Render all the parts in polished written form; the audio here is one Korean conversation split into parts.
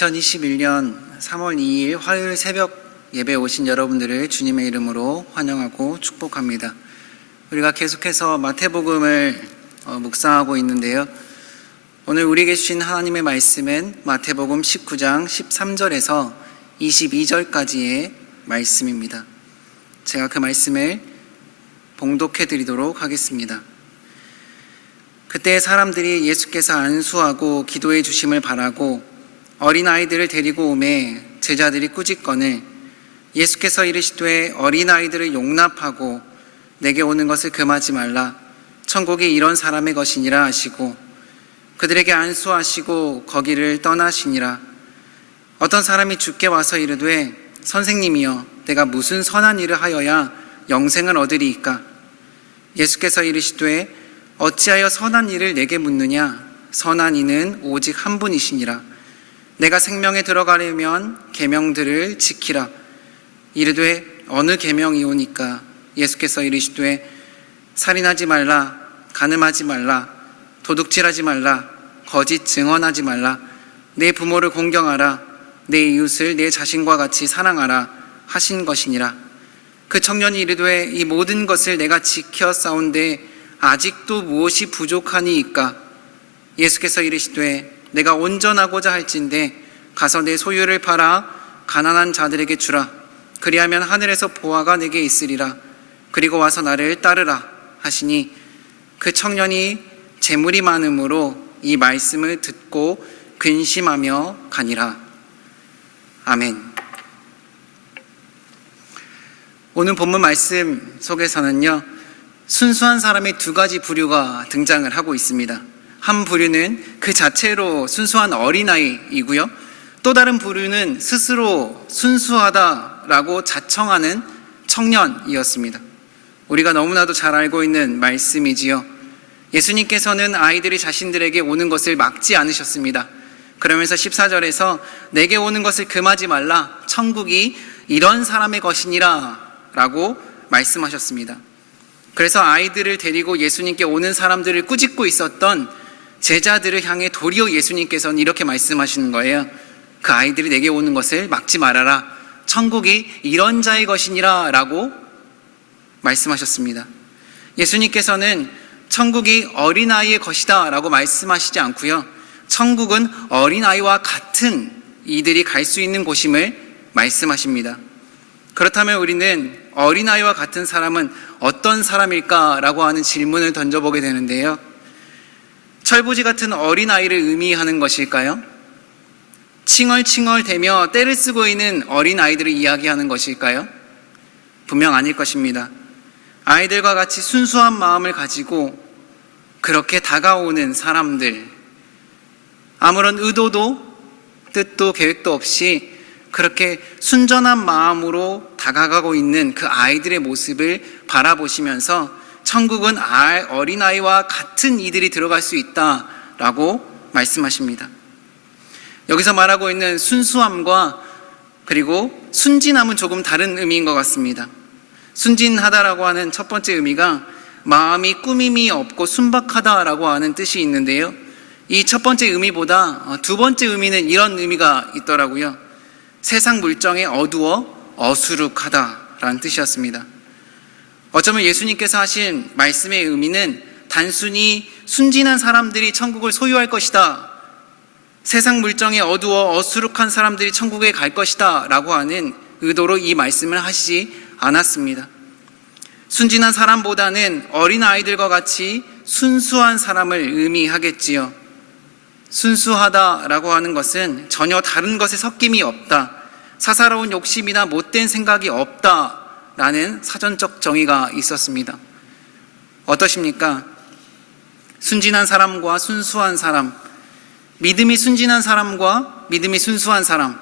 2021년 3월 2일 화요일 새벽 예배 오신 여러분들을 주님의 이름으로 환영하고 축복합니다. 우리가 계속해서 마태복음을 묵상하고 있는데요. 오늘 우리에게 주신 하나님의 말씀은 마태복음 19장 13절에서 22절까지의 말씀입니다. 제가 그 말씀을 봉독해 드리도록 하겠습니다. 그때 사람들이 예수께서 안수하고 기도해 주심을 바라고 어린아이들을 데리고 오매 제자들이 꾸짖거늘 예수께서 이르시되 어린아이들을 용납하고 내게 오는 것을 금하지 말라. 천국이 이런 사람의 것이니라 하시고 그들에게 안수하시고 거기를 떠나시니라. 어떤 사람이 주께 와서 이르되 선생님이여 내가 무슨 선한 일을 하여야 영생을 얻으리이까? 예수께서 이르시되 어찌하여 선한 일을 내게 묻느냐? 선한 이는 오직 한 분이시니라. 내가 생명에 들어가려면 계명들을 지키라. 이르되 어느 계명이오니까? 예수께서 이르시되 살인하지 말라, 간음하지 말라, 도둑질하지 말라, 거짓 증언하지 말라, 내 부모를 공경하라, 내 이웃을 내 자신과 같이 사랑하라 하신 것이니라. 그 청년이 이르되 이 모든 것을 내가 지켜 싸운데 아직도 무엇이 부족하니이까? 예수께서 이르시되 내가 온전하고자 할진대 가서 내 소유를 팔아 가난한 자들에게 주라. 그리하면 하늘에서 보화가 내게 있으리라. 그리고 와서 나를 따르라 하시니 그 청년이 재물이 많음으로 이 말씀을 듣고 근심하며 가니라. 아멘. 오늘 본문 말씀 속에서는요, 순수한 사람의 두 가지 부류가 등장을 하고 있습니다. 한 부류는 그 자체로 순수한 어린아이이고요, 또 다른 부류는 스스로 순수하다라고 자청하는 청년이었습니다. 우리가 너무나도 잘 알고 있는 말씀이지요. 예수님께서는 아이들이 자신들에게 오는 것을 막지 않으셨습니다. 그러면서 14절에서 내게 오는 것을 금하지 말라, 천국이 이런 사람의 것이니라 라고 말씀하셨습니다. 그래서 아이들을 데리고 예수님께 오는 사람들을 꾸짖고 있었던 제자들을 향해 도리어 예수님께서는 이렇게 말씀하시는 거예요. 그 아이들이 내게 오는 것을 막지 말아라. 천국이 이런 자의 것이니라 라고 말씀하셨습니다. 예수님께서는 천국이 어린아이의 것이다 라고 말씀하시지 않고요, 천국은 어린아이와 같은 이들이 갈 수 있는 곳임을 말씀하십니다. 그렇다면 우리는 어린아이와 같은 사람은 어떤 사람일까라고 하는 질문을 던져보게 되는데요. 철부지 같은 어린아이를 의미하는 것일까요? 칭얼칭얼대며 떼를 쓰고 있는 어린아이들을 이야기하는 것일까요? 분명 아닐 것입니다. 아이들과 같이 순수한 마음을 가지고 그렇게 다가오는 사람들, 아무런 의도도 뜻도 계획도 없이 그렇게 순전한 마음으로 다가가고 있는 그 아이들의 모습을 바라보시면서 천국은 어린아이와 같은 이들이 들어갈 수 있다라고 말씀하십니다. 여기서 말하고 있는 순수함과 그리고 순진함은 조금 다른 의미인 것 같습니다. 순진하다라고 하는 첫 번째 의미가 마음이 꾸밈이 없고 순박하다라고 하는 뜻이 있는데요, 이 첫 번째 의미보다 두 번째 의미는 이런 의미가 있더라고요. 세상 물정에 어두워 어수룩하다라는 뜻이었습니다. 어쩌면 예수님께서 하신 말씀의 의미는 단순히 순진한 사람들이 천국을 소유할 것이다, 세상 물정에 어두워 어수룩한 사람들이 천국에 갈 것이다 라고 하는 의도로 이 말씀을 하시지 않았습니다. 순진한 사람보다는 어린아이들과 같이 순수한 사람을 의미하겠지요. 순수하다라고 하는 것은 전혀 다른 것에 섞임이 없다, 사사로운 욕심이나 못된 생각이 없다라는 사전적 정의가 있었습니다. 어떠십니까? 순진한 사람과 순수한 사람, 믿음이 순진한 사람과 믿음이 순수한 사람,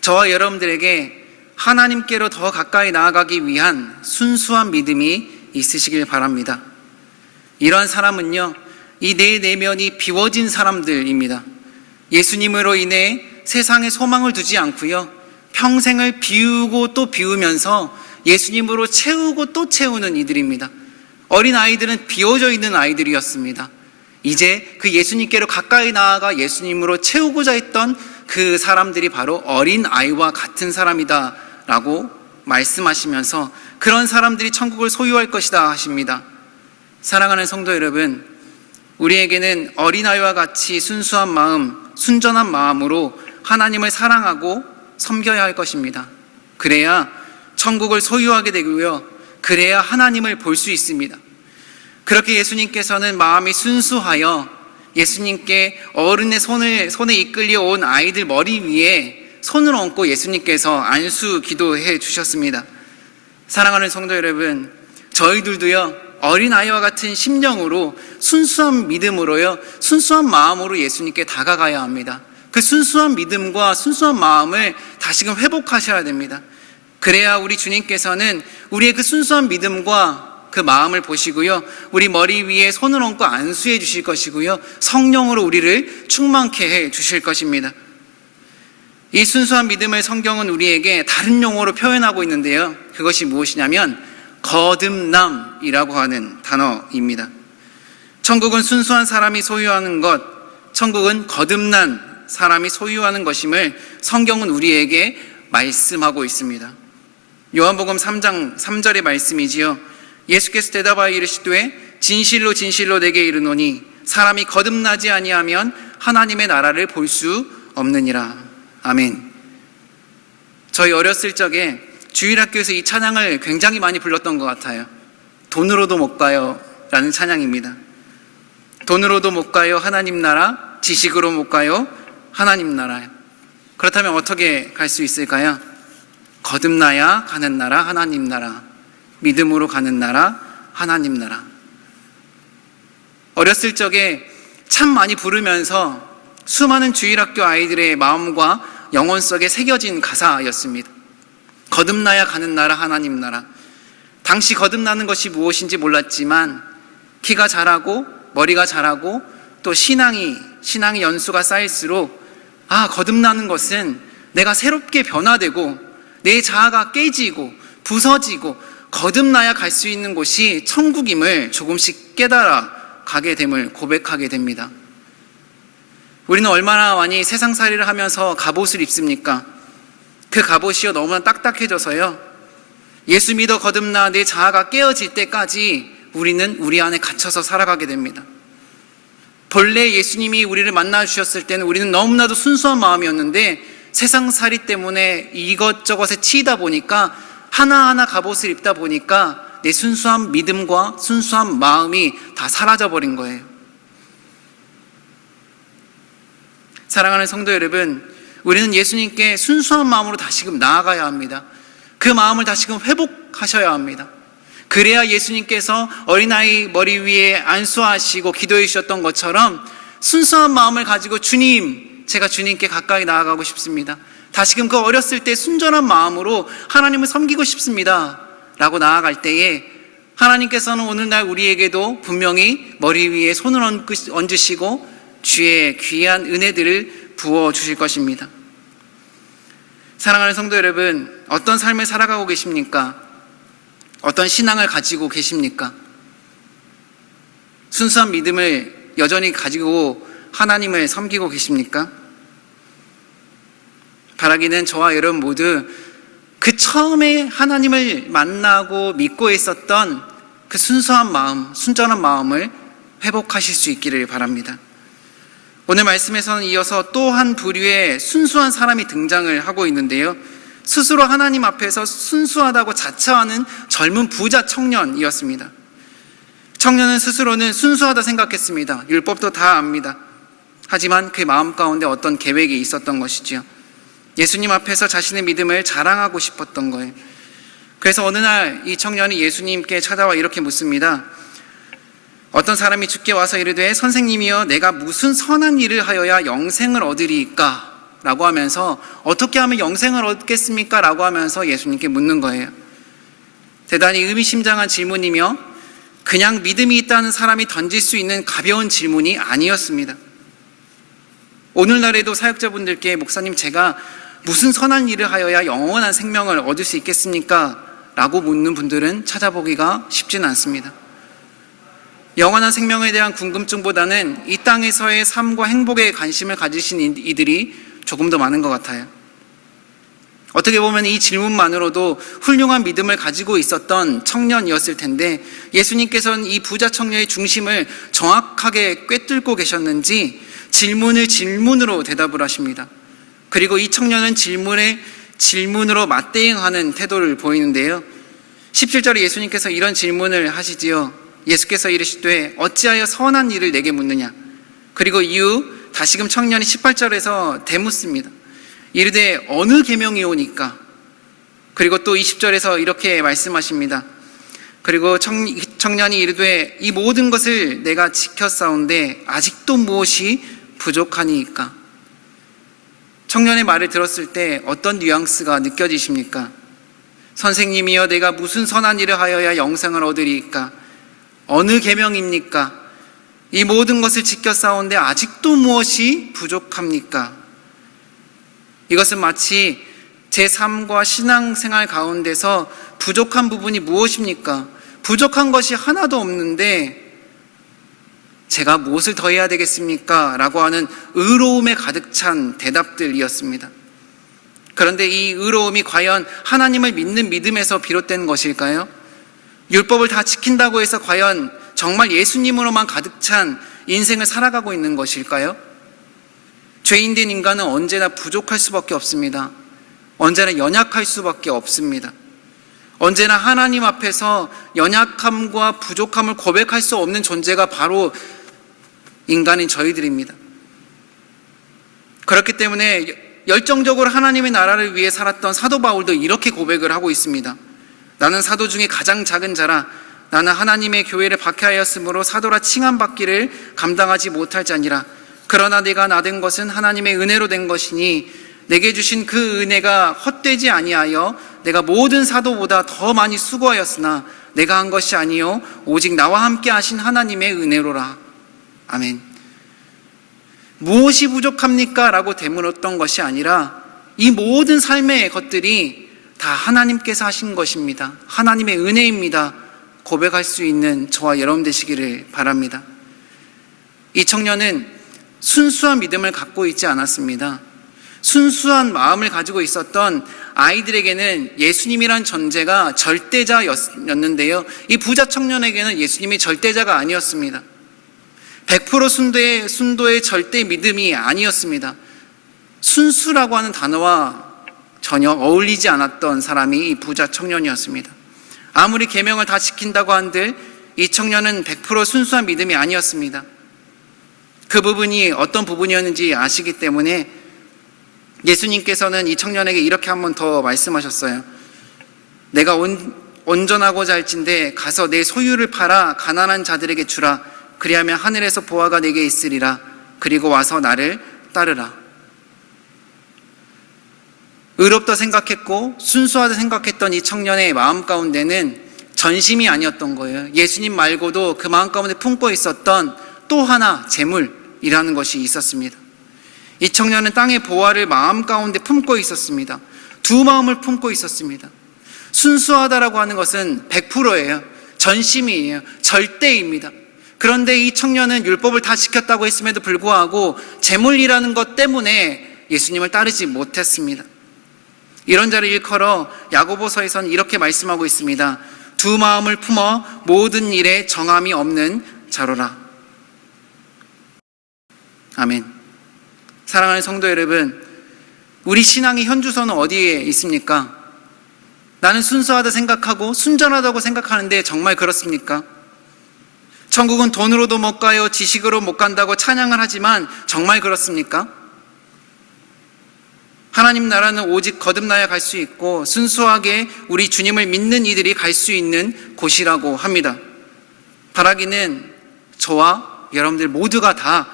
저와 여러분들에게 하나님께로 더 가까이 나아가기 위한 순수한 믿음이 있으시길 바랍니다. 이러한 사람은요, 이 내 내면이 비워진 사람들입니다. 예수님으로 인해 세상에 소망을 두지 않고요, 평생을 비우고 또 비우면서 예수님으로 채우고 또 채우는 이들입니다. 어린아이들은 비워져 있는 아이들이었습니다. 이제 그 예수님께로 가까이 나아가 예수님으로 채우고자 했던 그 사람들이 바로 어린 아이와 같은 사람이다 라고 말씀하시면서 그런 사람들이 천국을 소유할 것이다 하십니다. 사랑하는 성도 여러분, 우리에게는 어린아이와 같이 순수한 마음, 순전한 마음으로 하나님을 사랑하고 섬겨야 할 것입니다. 그래야 천국을 소유하게 되고요, 그래야 하나님을 볼 수 있습니다. 그렇게 예수님께서는 마음이 순수하여 예수님께 어른의 손에 이끌려 온 아이들 머리 위에 손을 얹고 예수님께서 안수 기도해 주셨습니다. 사랑하는 성도 여러분, 저희들도요, 어린아이와 같은 심령으로 순수한 믿음으로요, 순수한 마음으로 예수님께 다가가야 합니다. 그 순수한 믿음과 순수한 마음을 다시금 회복하셔야 됩니다. 그래야 우리 주님께서는 우리의 그 순수한 믿음과 그 마음을 보시고요, 우리 머리 위에 손을 얹고 안수해 주실 것이고요, 성령으로 우리를 충만케 해 주실 것입니다. 이 순수한 믿음을 성경은 우리에게 다른 용어로 표현하고 있는데요, 그것이 무엇이냐면 거듭남이라고 하는 단어입니다. 천국은 순수한 사람이 소유하는 것, 천국은 거듭난 사람이 소유하는 것임을 성경은 우리에게 말씀하고 있습니다. 요한복음 3장 3절의 말씀이지요. 예수께서 대답하여 이르시되 진실로 진실로 내게 이르노니 사람이 거듭나지 아니하면 하나님의 나라를 볼 수 없느니라. 아멘. 저희 어렸을 적에 주일학교에서 이 찬양을 굉장히 많이 불렀던 것 같아요. 돈으로도 못 가요 라는 찬양입니다. 돈으로도 못 가요 하나님 나라, 지식으로 못 가요 하나님 나라요. 그렇다면 어떻게 갈 수 있을까요? 거듭나야 가는 나라 하나님 나라, 믿음으로 가는 나라 하나님 나라. 어렸을 적에 참 많이 부르면서 수많은 주일학교 아이들의 마음과 영혼 속에 새겨진 가사였습니다. 거듭나야 가는 나라 하나님 나라. 당시 거듭나는 것이 무엇인지 몰랐지만 키가 자라고 머리가 자라고 또 신앙이 연수가 쌓일수록 거듭나는 것은 내가 새롭게 변화되고 내 자아가 깨지고 부서지고 거듭나야 갈 수 있는 곳이 천국임을 조금씩 깨달아 가게 됨을 고백하게 됩니다. 우리는 얼마나 많이 세상살이를 하면서 갑옷을 입습니까? 그 갑옷이요, 너무나 딱딱해져서요, 예수 믿어 거듭나 내 자아가 깨어질 때까지 우리는 우리 안에 갇혀서 살아가게 됩니다. 본래 예수님이 우리를 만나 주셨을 때는 우리는 너무나도 순수한 마음이었는데 세상살이 때문에 이것저것에 치이다 보니까 하나하나 갑옷을 입다 보니까 내 순수한 믿음과 순수한 마음이 다 사라져버린 거예요. 사랑하는 성도 여러분, 우리는 예수님께 순수한 마음으로 다시금 나아가야 합니다. 그 마음을 다시금 회복하셔야 합니다. 그래야 예수님께서 어린아이 머리 위에 안수하시고 기도해 주셨던 것처럼 순수한 마음을 가지고 주님, 제가 주님께 가까이 나아가고 싶습니다. 다시금 그 어렸을 때 순전한 마음으로 하나님을 섬기고 싶습니다 라고 나아갈 때에 하나님께서는 오늘날 우리에게도 분명히 머리 위에 손을 얹으시고 주의 귀한 은혜들을 부어주실 것입니다. 사랑하는 성도 여러분, 어떤 삶을 살아가고 계십니까? 어떤 신앙을 가지고 계십니까? 순수한 믿음을 여전히 가지고 하나님을 섬기고 계십니까? 바라기는 저와 여러분 모두 그 처음에 하나님을 만나고 믿고 있었던 그 순수한 마음, 순전한 마음을 회복하실 수 있기를 바랍니다. 오늘 말씀에서는 이어서 또 한 부류의 순수한 사람이 등장을 하고 있는데요, 스스로 하나님 앞에서 순수하다고 자처하는 젊은 부자 청년이었습니다. 청년은 스스로는 순수하다 생각했습니다. 율법도 다 압니다. 하지만 그 마음 가운데 어떤 계획이 있었던 것이지요. 예수님 앞에서 자신의 믿음을 자랑하고 싶었던 거예요. 그래서 어느 날 이 청년이 예수님께 찾아와 이렇게 묻습니다. 어떤 사람이 주께 와서 이르되 선생님이여, 내가 무슨 선한 일을 하여야 영생을 얻으리이까? 라고 하면서 어떻게 하면 영생을 얻겠습니까? 라고 하면서 예수님께 묻는 거예요. 대단히 의미심장한 질문이며 그냥 믿음이 있다는 사람이 던질 수 있는 가벼운 질문이 아니었습니다. 오늘날에도 사역자분들께 목사님, 제가 무슨 선한 일을 하여야 영원한 생명을 얻을 수 있겠습니까? 라고 묻는 분들은 찾아보기가 쉽지는 않습니다. 영원한 생명에 대한 궁금증보다는 이 땅에서의 삶과 행복에 관심을 가지신 이들이 조금 더 많은 것 같아요. 어떻게 보면 이 질문만으로도 훌륭한 믿음을 가지고 있었던 청년이었을 텐데 예수님께서는 이 부자 청년의 중심을 정확하게 꿰뚫고 계셨는지 질문을 질문으로 대답을 하십니다. 그리고 이 청년은 질문으로 맞대응하는 태도를 보이는데요. 17절에 예수님께서 이런 질문을 하시지요. 예수께서 이르시되 어찌하여 선한 일을 내게 묻느냐. 그리고 이후 다시금 청년이 18절에서 되묻습니다. 이르되 어느 계명이오니까. 그리고 또 20절에서 이렇게 말씀하십니다. 그리고 청년이 이르되 이 모든 것을 내가 지켰사온데 아직도 무엇이 부족하니까. 청년의 말을 들었을 때 어떤 뉘앙스가 느껴지십니까? 선생님이여 내가 무슨 선한 일을 하여야 영생을 얻으리이까? 어느 계명입니까? 이 모든 것을 지켰사온데 아직도 무엇이 부족합니까? 이것은 마치 제 삶과 신앙생활 가운데서 부족한 부분이 무엇입니까? 부족한 것이 하나도 없는데 제가 무엇을 더 해야 되겠습니까? 라고 하는 의로움에 가득 찬 대답들이었습니다. 그런데 이 의로움이 과연 하나님을 믿는 믿음에서 비롯된 것일까요? 율법을 다 지킨다고 해서 과연 정말 예수님으로만 가득 찬 인생을 살아가고 있는 것일까요? 죄인된 인간은 언제나 부족할 수밖에 없습니다. 언제나 연약할 수밖에 없습니다. 언제나 하나님 앞에서 연약함과 부족함을 고백할 수 없는 존재가 바로 인간인 저희들입니다. 그렇기 때문에 열정적으로 하나님의 나라를 위해 살았던 사도 바울도 이렇게 고백을 하고 있습니다. 나는 사도 중에 가장 작은 자라. 나는 하나님의 교회를 박해하였으므로 사도라 칭함받기를 감당하지 못할 자니라. 그러나 내가 나된 것은 하나님의 은혜로 된 것이니 내게 주신 그 은혜가 헛되지 아니하여 내가 모든 사도보다 더 많이 수고하였으나 내가 한 것이 아니요 오직 나와 함께 하신 하나님의 은혜로라. 아멘. 무엇이 부족합니까? 라고 되물었던 것이 아니라 이 모든 삶의 것들이 다 하나님께서 하신 것입니다. 하나님의 은혜입니다. 고백할 수 있는 저와 여러분 되시기를 바랍니다. 이 청년은 순수한 믿음을 갖고 있지 않았습니다. 순수한 마음을 가지고 있었던 아이들에게는 예수님이란 존재가 절대자였는데요. 이 부자 청년에게는 예수님이 절대자가 아니었습니다. 100% 순도의 절대 믿음이 아니었습니다. 순수라고 하는 단어와 전혀 어울리지 않았던 사람이 이 부자 청년이었습니다. 아무리 계명을 다 지킨다고 한들 이 청년은 100% 순수한 믿음이 아니었습니다. 그 부분이 어떤 부분이었는지 아시기 때문에 예수님께서는 이 청년에게 이렇게 한 번 더 말씀하셨어요. 내가 온전하고자 할진대 가서 내 소유를 팔아 가난한 자들에게 주라. 그리하면 하늘에서 보화가 내게 있으리라. 그리고 와서 나를 따르라. 의롭다 생각했고 순수하다 생각했던 이 청년의 마음 가운데는 전심이 아니었던 거예요. 예수님 말고도 그 마음 가운데 품고 있었던 또 하나 재물이라는 것이 있었습니다. 이 청년은 땅의 보화를 마음 가운데 품고 있었습니다. 두 마음을 품고 있었습니다. 순수하다라고 하는 것은 100%예요. 전심이에요. 절대입니다. 그런데 이 청년은 율법을 다 지켰다고 했음에도 불구하고 재물이라는 것 때문에 예수님을 따르지 못했습니다. 이런 자를 일컬어 야고보서에서는 이렇게 말씀하고 있습니다. 두 마음을 품어 모든 일에 정함이 없는 자로라. 아멘. 사랑하는 성도 여러분, 우리 신앙의 현주소는 어디에 있습니까? 나는 순수하다 생각하고 순전하다고 생각하는데 정말 그렇습니까? 천국은 돈으로도 못 가요, 지식으로 못 간다고 찬양을 하지만 정말 그렇습니까? 하나님 나라는 오직 거듭나야 갈 수 있고 순수하게 우리 주님을 믿는 이들이 갈 수 있는 곳이라고 합니다. 바라기는 저와 여러분들 모두가 다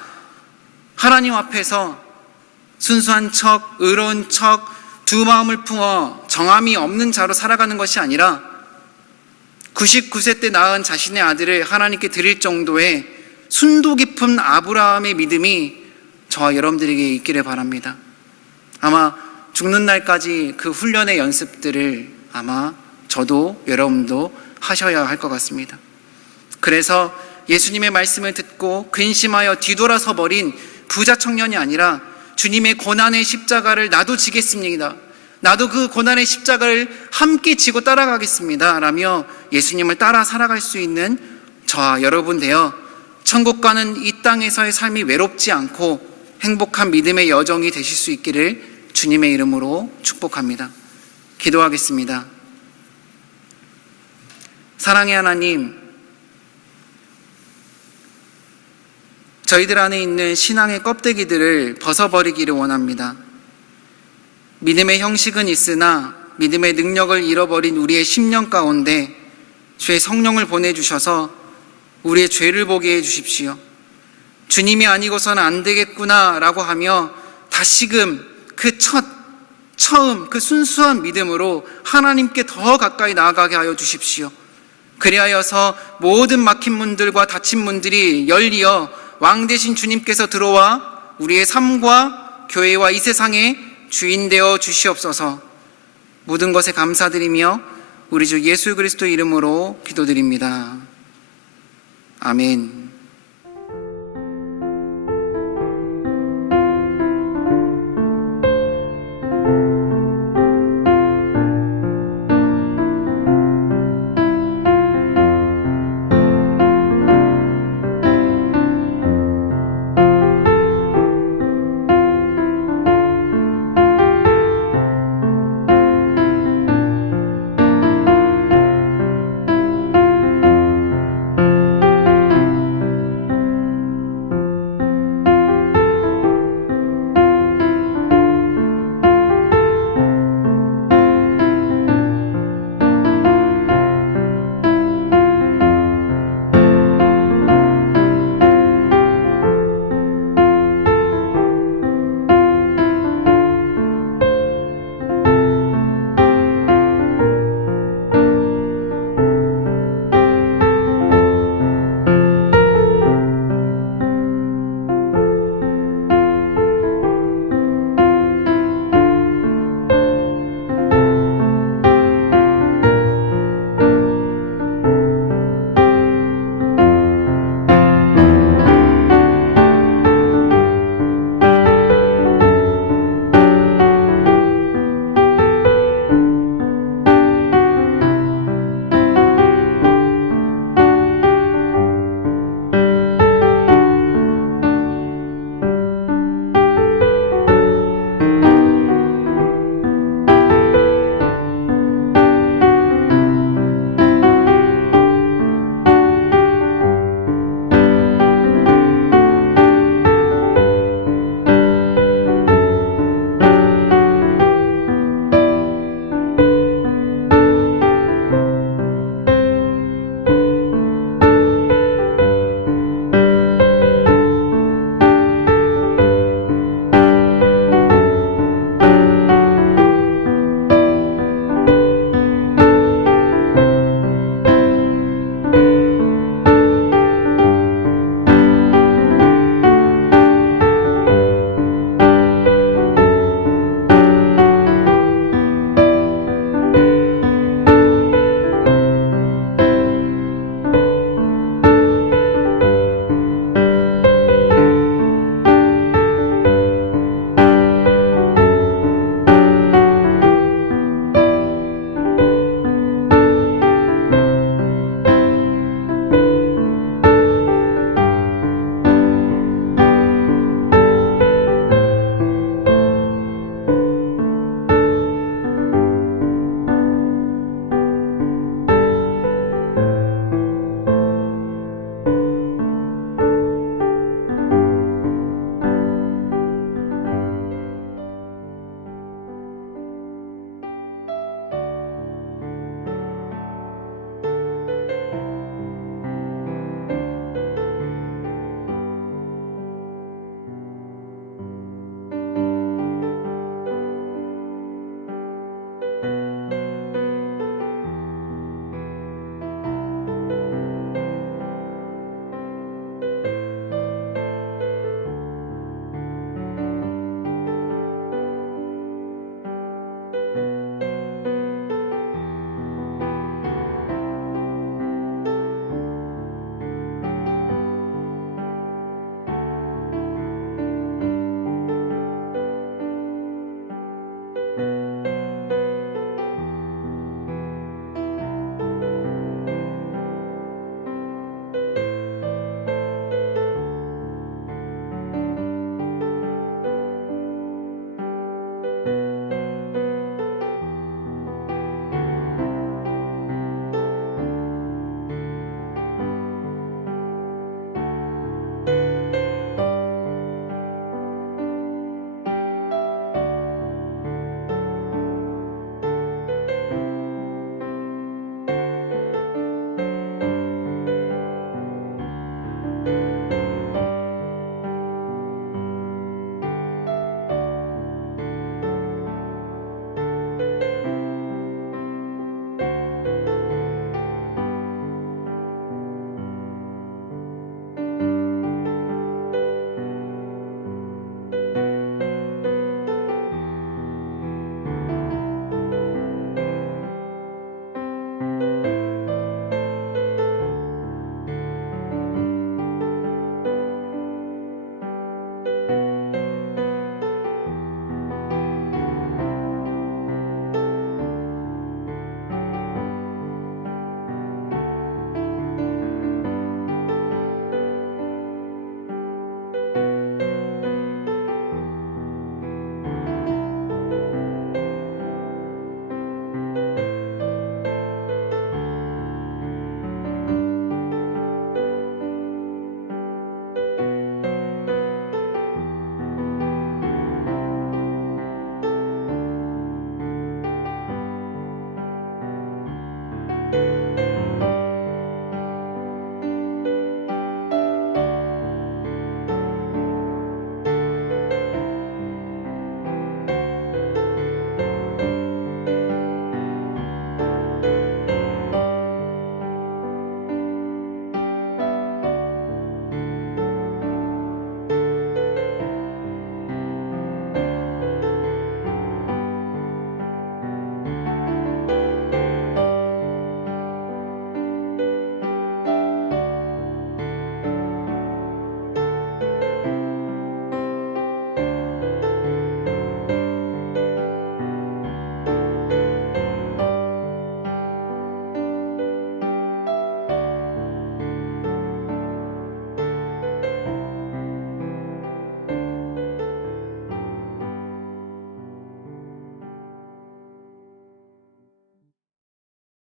하나님 앞에서 순수한 척, 의로운 척, 두 마음을 품어 정함이 없는 자로 살아가는 것이 아니라 99세 때 낳은 자신의 아들을 하나님께 드릴 정도의 순도 깊은 아브라함의 믿음이 저와 여러분들에게 있기를 바랍니다. 아마 죽는 날까지 그 훈련의 연습들을 아마 저도 여러분도 하셔야 할 것 같습니다. 그래서 예수님의 말씀을 듣고 근심하여 뒤돌아서 버린 부자 청년이 아니라 주님의 고난의 십자가를 나도 지겠습니다. 나도 그 고난의 십자가를 함께 지고 따라가겠습니다 라며 예수님을 따라 살아갈 수 있는 저와 여러분 되어 천국 가는 이 땅에서의 삶이 외롭지 않고 행복한 믿음의 여정이 되실 수 있기를 주님의 이름으로 축복합니다. 기도하겠습니다. 사랑의 하나님, 저희들 안에 있는 신앙의 껍데기들을 벗어버리기를 원합니다. 믿음의 형식은 있으나 믿음의 능력을 잃어버린 우리의 심령 가운데 주의 성령을 보내주셔서 우리의 죄를 보게 해주십시오. 주님이 아니고서는 안 되겠구나 라고 하며 다시금 그 처음 그 순수한 믿음으로 하나님께 더 가까이 나아가게 하여 주십시오. 그리하여서 모든 막힌 문들과 닫힌 문들이 열리어 왕 되신 주님께서 들어와 우리의 삶과 교회와 이 세상에 주인 되어 주시옵소서. 모든 것에 감사드리며 우리 주 예수 그리스도 이름으로 기도드립니다. 아멘.